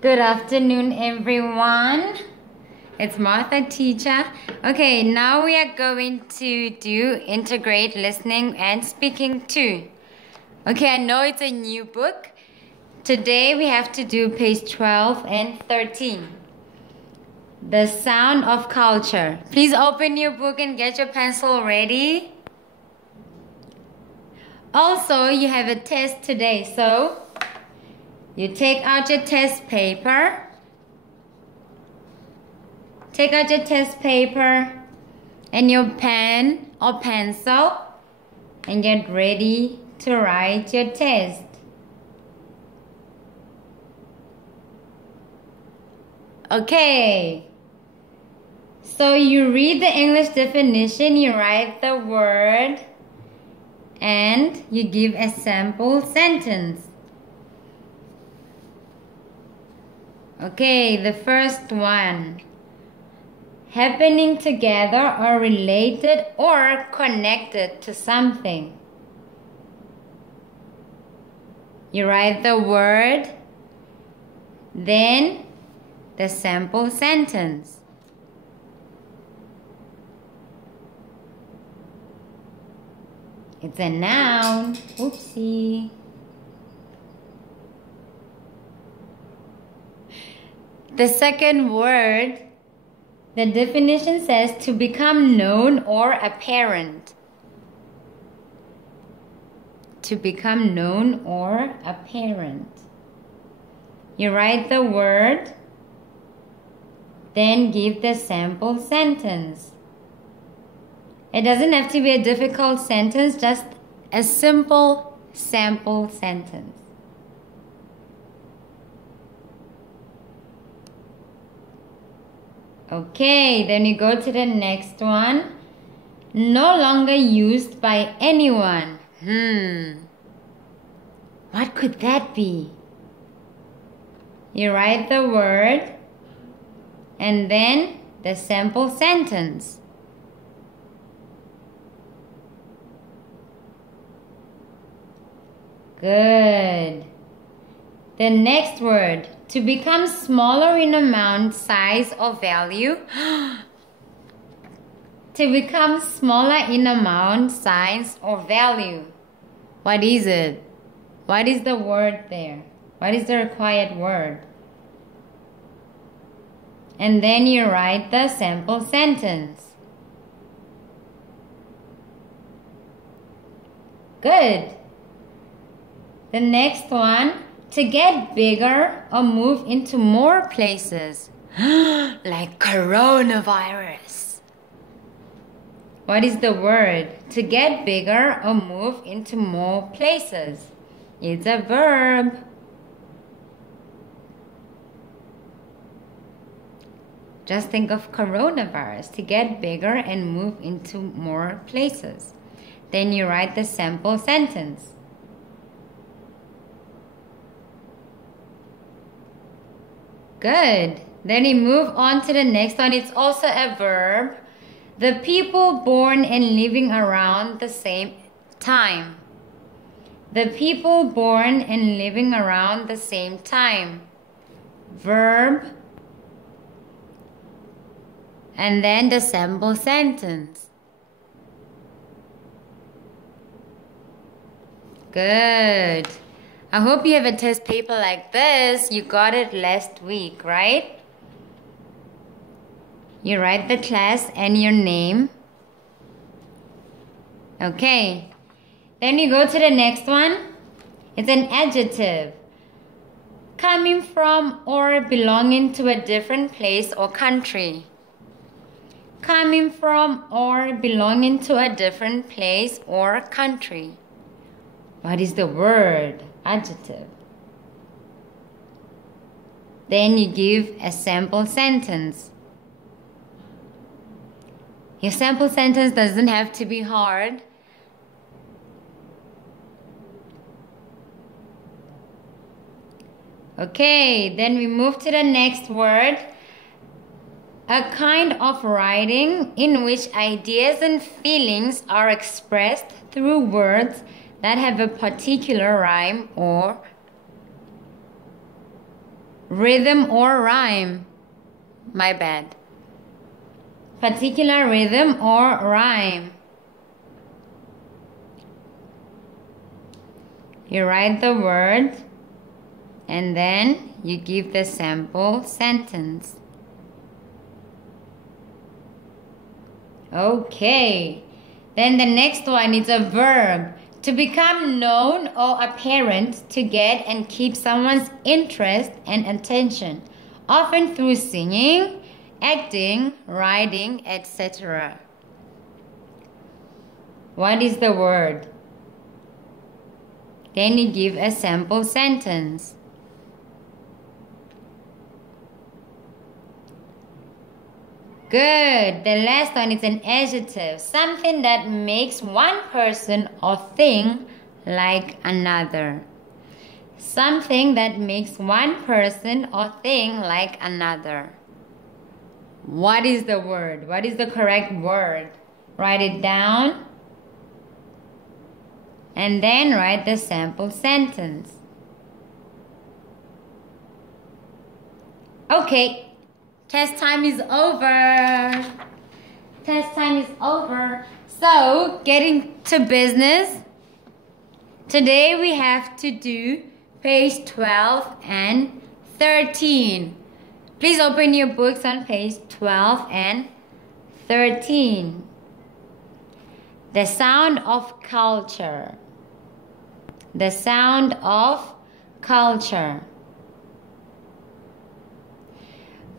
Good afternoon, everyone. It's Martha, teacher. Okay, now we are going to do integrate listening and speaking too. Okay, I know it's a new book. Today we have to do page 12 and 13. The sound of culture. Please open your book and get your pencil ready. Also, you have a test today, so you take out your test paper. Take out your test paper and your pen or pencil and get ready to write your test. Okay. So you read the English definition, you write the word, and you give a sample sentence. Okay, the first one. Happening together or related or connected to something. You write the word, then the sample sentence. It's a noun. Oopsie. The second word, the definition says to become known or apparent. To become known or apparent. You write the word, then give the sample sentence. It doesn't have to be a difficult sentence, just a simple sample sentence. Okay, then you go to the next one. No longer used by anyone. What could that be? You write the word and then the sample sentence. Good. The next word. To become smaller in amount, size, or value. To become smaller in amount, size, or value. What is it? What is the word there? What is the required word? And then you write the sample sentence. Good. The next one. To get bigger or move into more places. Like coronavirus. What is the word? To get bigger or move into more places. It's a verb. Just think of coronavirus. To get bigger and move into more places. Then you write the sample sentence. Good. Then we move on to the next one. It's also a verb. The people born and living around the same time. The people born and living around the same time. Verb. And then the sample sentence. Good. I hope you have a test paper like this. You got it last week, right? You write the class and your name. Okay. Then you go to the next one. It's an adjective. Coming from or belonging to a different place or country. Coming from or belonging to a different place or country. What is the word? Adjective. Then you give a sample sentence. Your sample sentence doesn't have to be hard. Okay, then we move to the next word. A kind of writing in which ideas and feelings are expressed through words that have a particular rhyme or Rhythm or rhyme? My bad. Particular rhythm or rhyme? You write the word and then you give the sample sentence. Okay. Then the next one is a verb. To become known or apparent, to get and keep someone's interest and attention, often through singing, acting, writing, etc. What is the word? Then you give a sample sentence. Good. The last one is an adjective. Something that makes one person or thing like another. Something that makes one person or thing like another. What is the word? What is the correct word? Write it down. And then write the sample sentence. Okay. Test time is over. Test time is over. So, getting to business. Today we have to do page 12 and 13. Please open your books on page 12 and 13. The sound of culture. The sound of culture.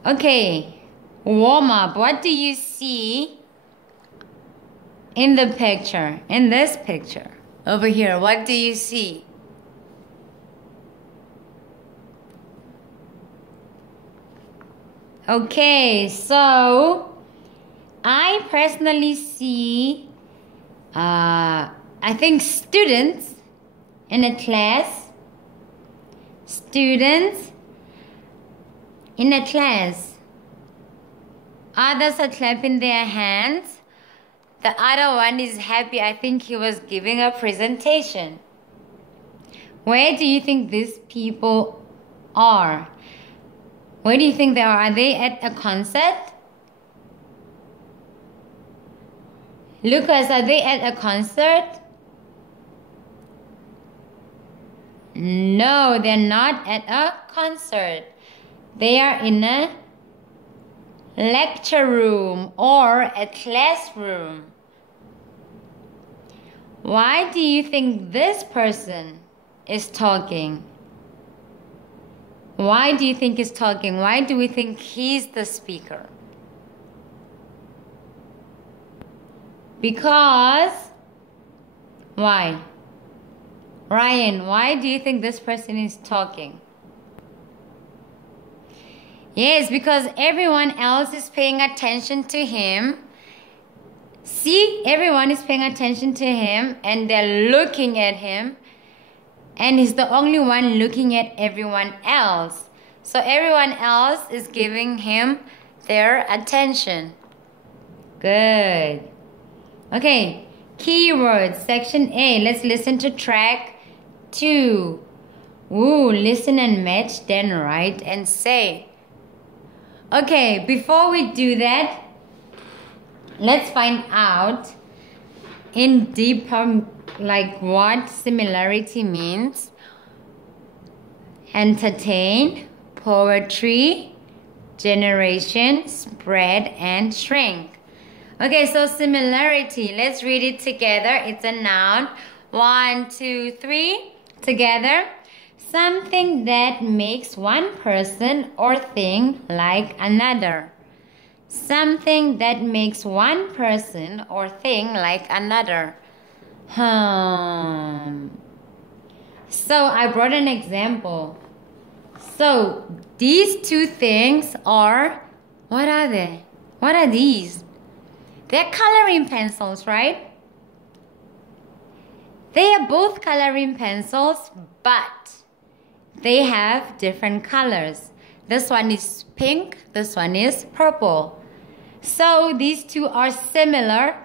Okay, warm up. What do you see in the picture? In this picture. Over here, what do you see? Okay, so I personally see, I think students in a class. Students in a class. Others are clapping their hands. The other one is happy. I think he was giving a presentation. Where do you think these people are? Where do you think they are? Are they at a concert? Lucas, are they at a concert? No, they're not at a concert. They are in a lecture room or a classroom. Why do you think this person is talking? Why do you think he's talking? Why do we think he's the speaker? Because, why? Ryan, why do you think this person is talking? Yes, because everyone else is paying attention to him. See, everyone is paying attention to him and they're looking at him. And he's the only one looking at everyone else. So everyone else is giving him their attention. Good. Okay, keywords, section A. Let's listen to track 2. Ooh, listen and match, then write and say. Okay, before we do that, let's find out in deeper, like what similarity means. Entertain, poetry, generation, spread, and shrink. Okay, so similarity, let's read it together. It's a noun. 1, 2, 3, together. Something that makes one person or thing like another. Something that makes one person or thing like another. So I brought an example. So these two things are, what are they? What are these? They're coloring pencils, right? They are both coloring pencils, but they have different colors. This one is pink, this one is purple. So these two are similar,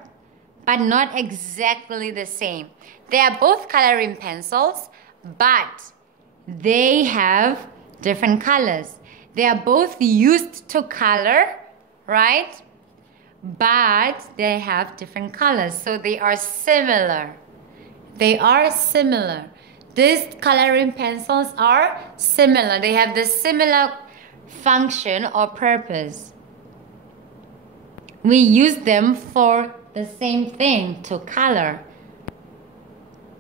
but not exactly the same. They are both coloring pencils, but they have different colors. They are both used to color, right? But they have different colors, so they are similar. They are similar. These coloring pencils are similar. They have the similar function or purpose. We use them for the same thing, to color.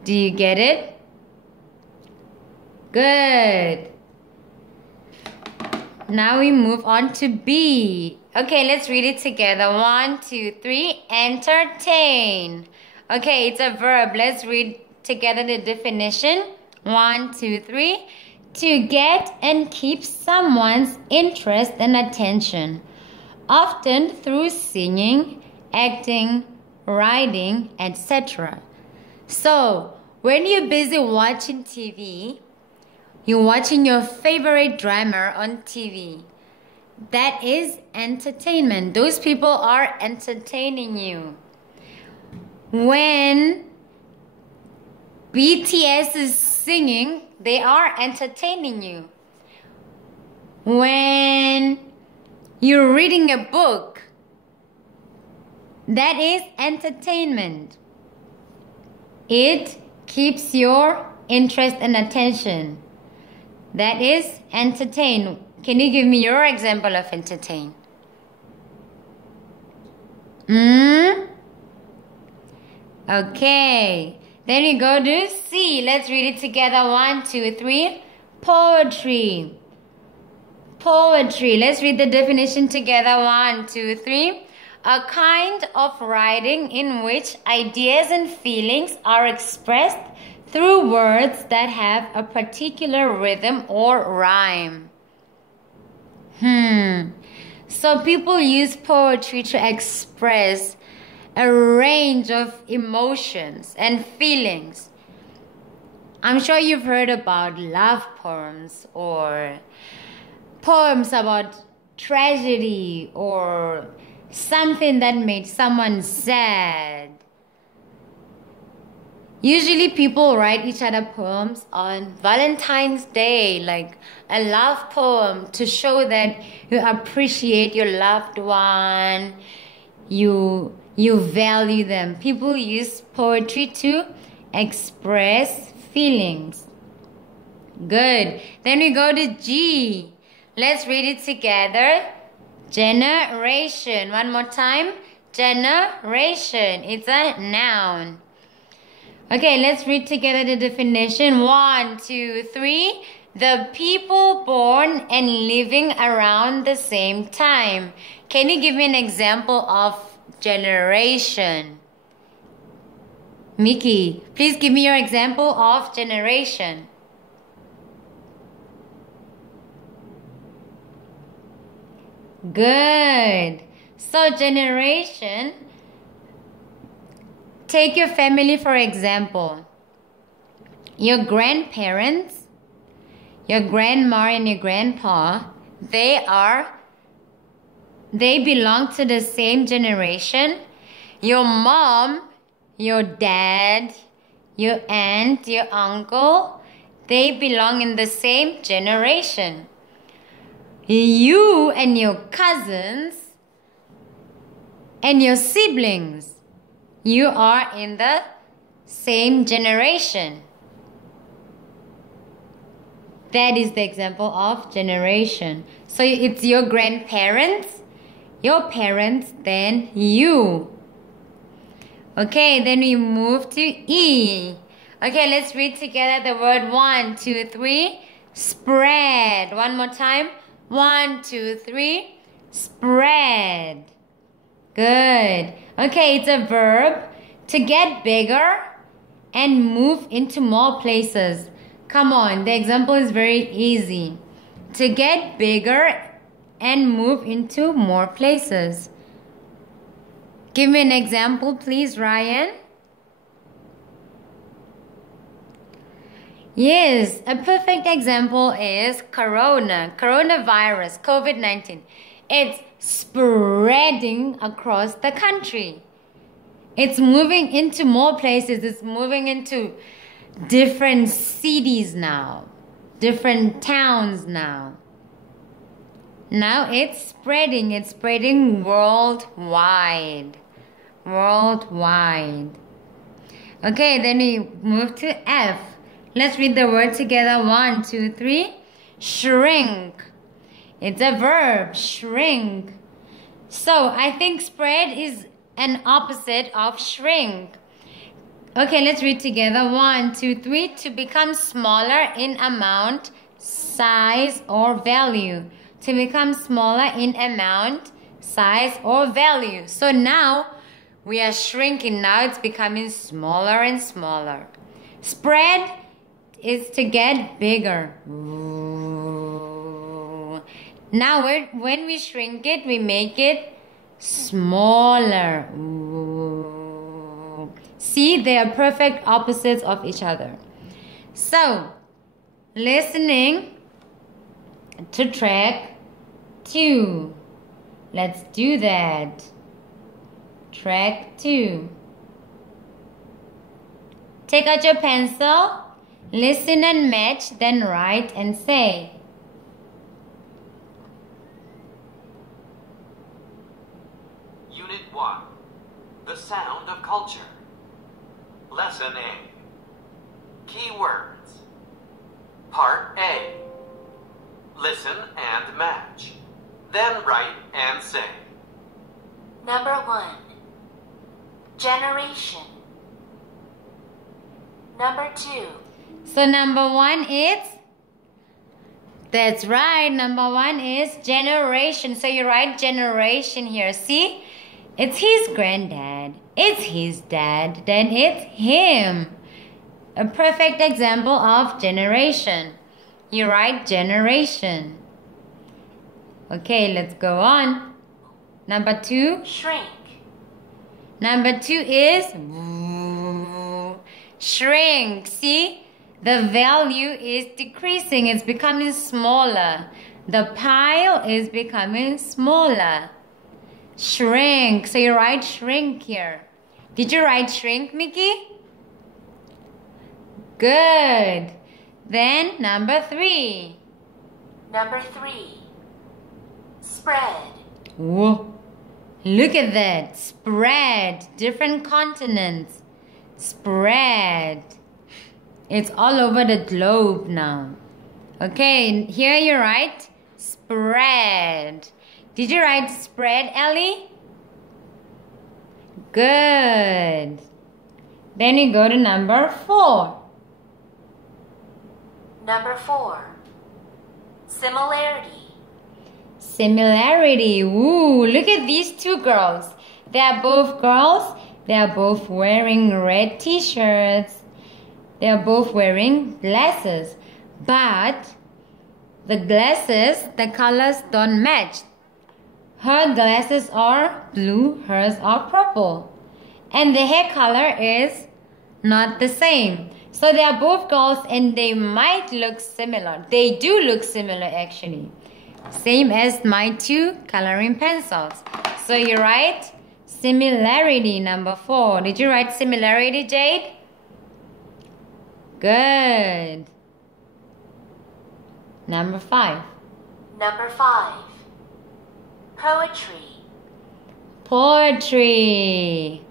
Do you get it? Good. Now we move on to B. Okay, let's read it together. 1, 2, 3. Entertain. Okay, it's a verb. Let's read together the definition. 1, 2, 3. To get and keep someone's interest and attention, often through singing, acting, writing, etc. So, when you're busy watching TV, you're watching your favorite drama on TV. That is entertainment. Those people are entertaining you. When BTS is singing, they are entertaining you. When you're reading a book, that is entertainment. It keeps your interest and attention. That is entertain. Can you give me your example of entertain? Okay. Then we go to C. Let's read it together. 1, 2, 3. Poetry. Poetry. Let's read the definition together. 1, 2, 3. A kind of writing in which ideas and feelings are expressed through words that have a particular rhythm or rhyme. So people use poetry to express a range of emotions and feelings. I'm sure you've heard about love poems or poems about tragedy or something that made someone sad. Usually people write each other poems on Valentine's Day, like a love poem to show that you appreciate your loved one, you value them. People use poetry to express feelings. Good. Then we go to G. Let's read it together. Generation. One more time. Generation. It's a noun. Okay, let's read together the definition. 1, 2, 3. The people born and living around the same time. Can you give me an example of generation? Mickey, please give me your example of generation. Good. So generation, take your family for example. Your grandparents, your grandma and your grandpa, they belong to the same generation. Your mom, your dad, your aunt, your uncle, they belong in the same generation. You and your cousins and your siblings, you are in the same generation. That is the example of generation. So it's your grandparents, your parents, then you. Okay, then we move to E. Okay, let's read together the word 1, 2, 3. Spread. One more time. 1, 2, 3. Spread. Good. Okay, it's a verb to get bigger and move into more places. Come on, the example is very easy. To get bigger and move into more places. Give me an example, please, Ryan. Yes, a perfect example is coronavirus, COVID-19. It's spreading across the country. It's moving into more places. It's moving into different cities now. different towns now. Now it's spreading worldwide. Worldwide. Okay, then we move to F. Let's read the word together. 1, 2, 3. Shrink. It's a verb, shrink. So I think spread is an opposite of shrink. Okay, let's read together. 1, 2, 3. To become smaller in amount, size, or value. To become smaller in amount, size, or value. So now we are shrinking. Now it's becoming smaller and smaller. Spread is to get bigger. Now when we shrink it, we make it smaller. See, they are perfect opposites of each other. So, listening to track 2. Let's do that. Track 2. Take out your pencil, listen and match, then write and say. Unit 1. The sound of culture. Lesson A. Keywords. Part A. Listen and match. Then write and say. Number 1. Generation. Number 2. So number 1 is, that's right, number 1 is generation. So you write generation here. See, it's his granddad, it's his dad, then it's him. A perfect example of generation. You write generation. Okay, let's go on. Number 2. Shrink. Number 2 is shrink. See, the value is decreasing. It's becoming smaller. The pile is becoming smaller. Shrink. So you write shrink here. Did you write shrink, Mickey? Good. Then number 3. Number 3. Spread. Whoa. Look at that. Spread. Different continents. Spread. It's all over the globe now. Okay, here you write spread. Did you write spread, Ellie? Good. Then you go to number 4. Number 4. Similarity. Similarity. Ooh, look at these two girls. They are both girls. They are both wearing red t-shirts. They are both wearing glasses. But the glasses, the colors don't match. Her glasses are blue, hers are purple. And the hair color is not the same. So they are both girls and they might look similar. They do look similar actually. Same as my 2 coloring pencils. So you write similarity, number 4. Did you write similarity, Jade? Good. Number 5. Number 5. Poetry. Poetry.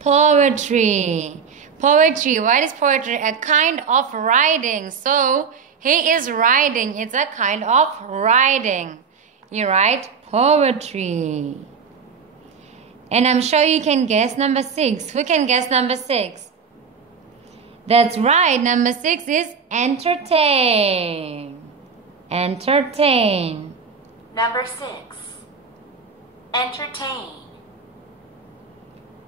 Poetry. Poetry. What is poetry? A kind of writing. So he is writing. It's a kind of writing. You write poetry. And I'm sure you can guess number 6. Who can guess number 6? That's right. Number 6 is entertain. Entertain. Number 6. Entertain.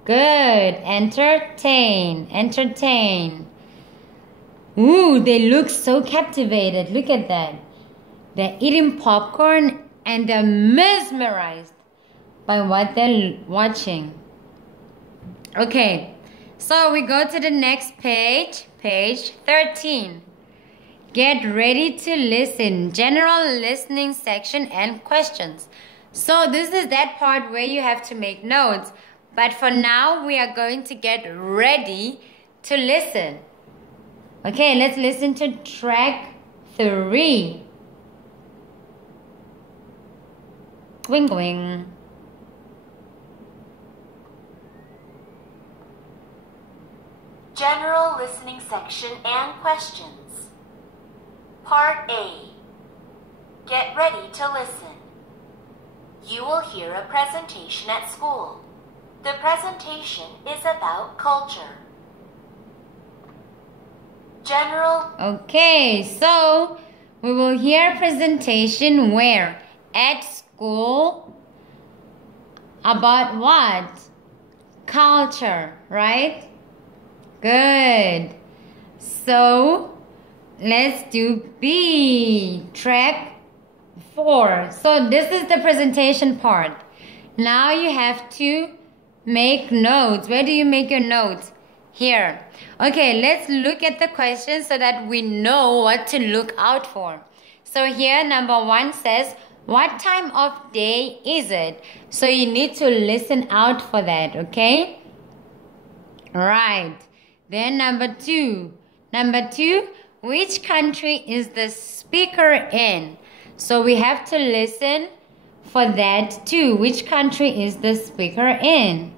Good. Entertain. Entertain. Ooh, they look so captivated. Look at that. They're eating popcorn and they're mesmerized by what they're watching. Okay, so we go to the next page, page 13. Get ready to listen. General listening section and questions. So this is that part where you have to make notes. But for now, we are going to get ready to listen. Okay, let's listen to track 3. Twinkling. General listening section and questions. Part A. Get ready to listen. You will hear a presentation at school. The presentation is about culture. General. Okay, so we will hear a presentation where? At school. About what? Culture, right? Good. So let's do B, track 4. So this is the presentation part. Now you have to make notes. Where do you make your notes? Here. Okay, let's look at the questions so that we know what to look out for. So here number 1 says, what time of day is it? So you need to listen out for that, okay? Right. Then number 2. Number 2, which country is the speaker in? So we have to listen for that too. Which country is the speaker in?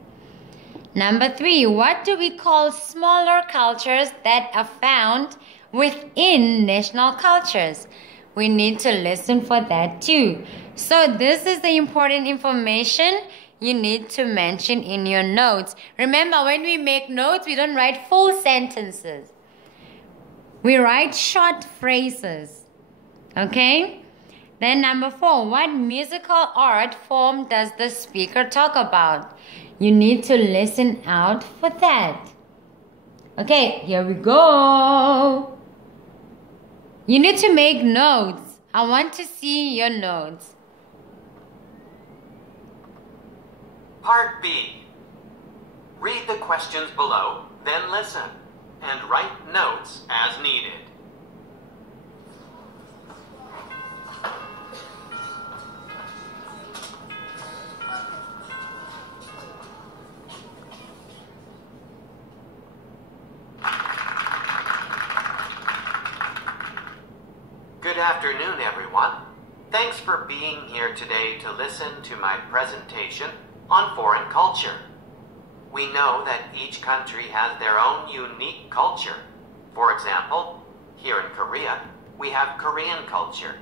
Number 3, what do we call smaller cultures that are found within national cultures? We need to listen for that too. So this is the important information you need to mention in your notes. Remember, when we make notes, we don't write full sentences. We write short phrases. Okay? Then number 4, what musical art form does the speaker talk about? You need to listen out for that. Okay, here we go. You need to make notes. I want to see your notes. Part B. Read the questions below, then listen, and write notes as needed. Good afternoon, everyone. Thanks for being here today to listen to my presentation on foreign culture. We know that each country has their own unique culture. For example, here in Korea, we have Korean culture.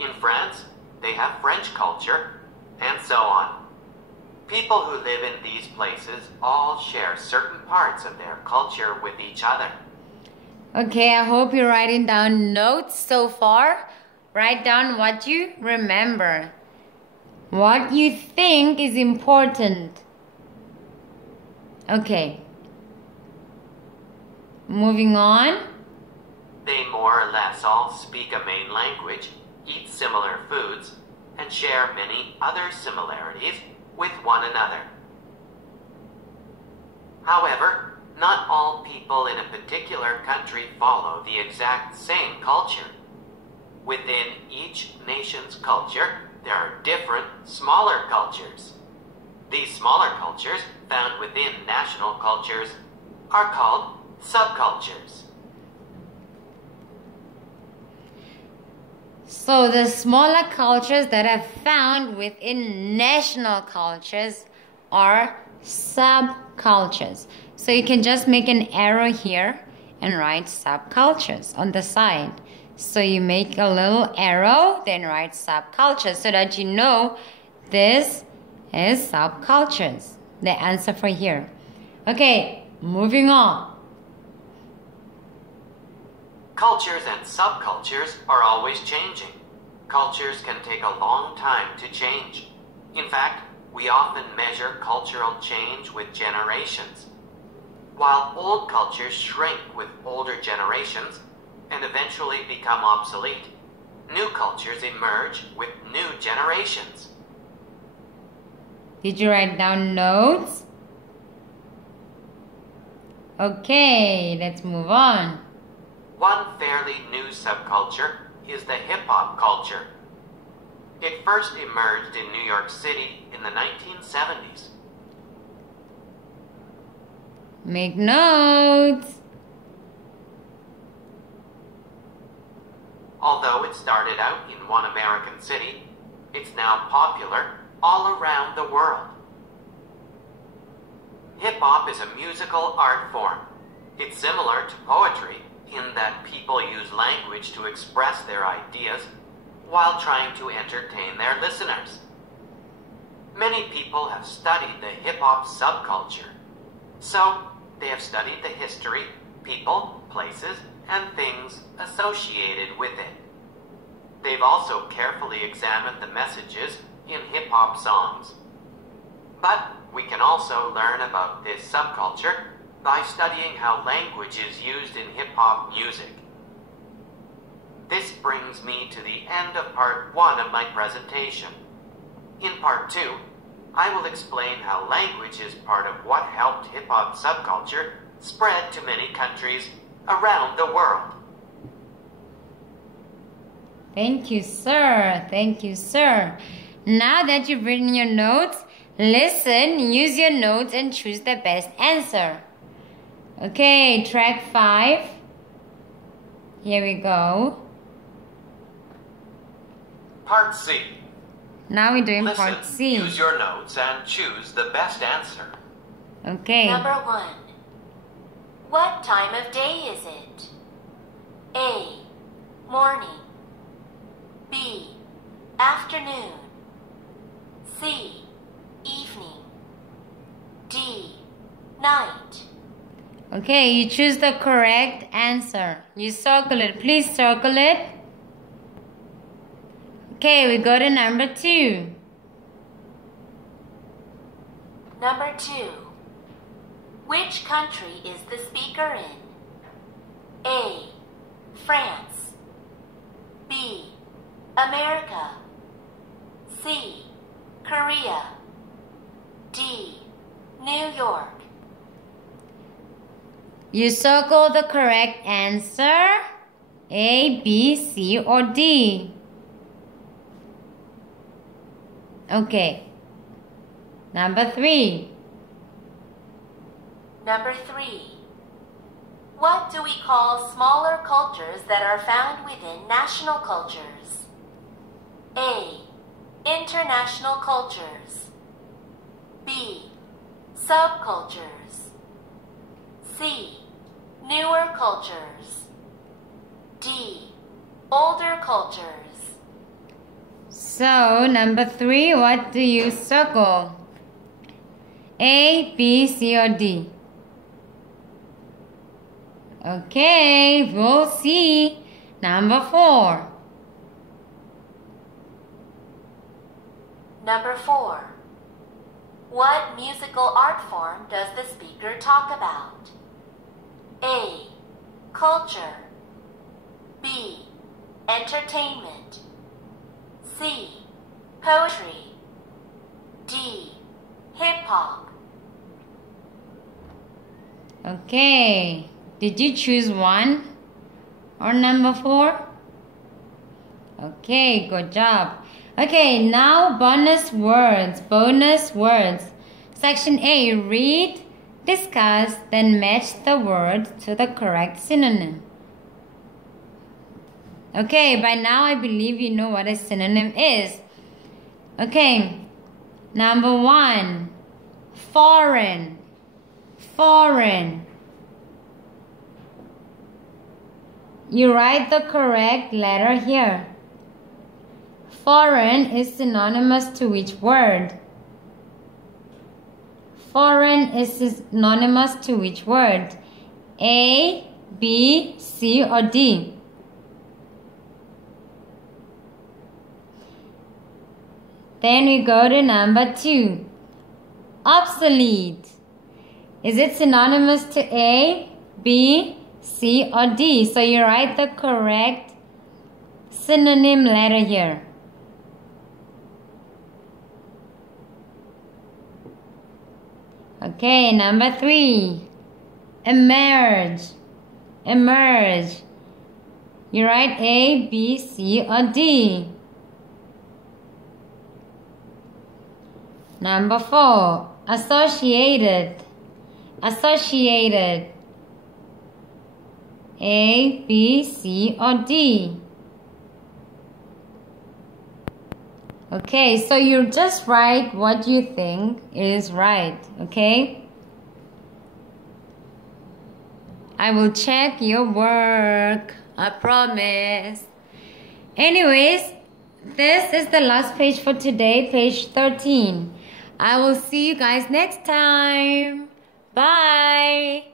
In France, they have French culture, and so on. People who live in these places all share certain parts of their culture with each other. Okay, I hope you're writing down notes so far. Write down what you remember. What you think is important. Okay. Moving on. They more or less all speak a main language, eat similar foods, and share many other similarities with one another. However, not all people in a particular country follow the exact same culture. Within each nation's culture, there are different, smaller cultures. These smaller cultures, found within national cultures, are called subcultures. So the smaller cultures that are found within national cultures are subcultures. So you can just make an arrow here and write subcultures on the side. So you make a little arrow, then write subcultures so that you know this is subcultures. The answer for here. Okay, moving on. Cultures and subcultures are always changing. Cultures can take a long time to change. In fact, we often measure cultural change with generations. While old cultures shrink with older generations and eventually become obsolete, new cultures emerge with new generations. Did you write down notes? Okay, let's move on. One fairly new subculture is the hip-hop culture. It first emerged in New York City in the 1970s. Make notes. Although it started out in one American city, it's now popular all around the world. Hip-hop is a musical art form. It's similar to poetry in that people use language to express their ideas while trying to entertain their listeners. Many people have studied the hip-hop subculture. So, they have studied the history, people, places, and things associated with it. They've also carefully examined the messages in hip-hop songs. But we can also learn about this subculture by studying how language is used in hip-hop music. This brings me to the end of part 1 of my presentation. In part 2, I will explain how language is part of what helped hip-hop subculture spread to many countries around the world. Thank you, sir. Thank you, sir. Now that you've written your notes, listen, use your notes, and choose the best answer. Okay, track 5. Here we go. Part C. Now we're doing Listen, part C. use your notes and choose the best answer. Okay. Number 1. What time of day is it? A. Morning. B. Afternoon. C. Evening. D. Night. Okay, you choose the correct answer. You circle it. Please circle it. Okay, we go to number 2. Number 2. Which country is the speaker in? A. France. B. America. C. Korea. D. New York. You circle the correct answer. A, B, C, or D. Okay. Number 3. Number 3. What do we call smaller cultures that are found within national cultures? A. International cultures. B. Subcultures. C. Newer cultures. D. Older cultures. So, number 3, what do you circle? A, B, C, or D? Okay, we'll see. Number 4. Number 4. What musical art form does the speaker talk about? A. Culture. B. Entertainment. C. Poetry. D. Hip-hop. Okay, did you choose 1 or number 4? Okay, good job. Okay, now bonus words. Section A, read, discuss, then match the word to the correct synonym. Okay, by now I believe you know what a synonym is. Okay, number 1, foreign. Foreign. You write the correct letter here. Foreign is synonymous to which word? Foreign is synonymous to which word? A, B, C, or D? Then we go to number 2. Obsolete. Is it synonymous to A, B, C, or D? So you write the correct synonym letter here. Okay, number 3. Emerge. Emerge. You write A, B, C, or D? Number 4. Associated. Associated. A, B, C, or D? Okay, so you just write what you think is right, okay? I will check your work, I promise. Anyways, this is the last page for today, page 13. I will see you guys next time. Bye.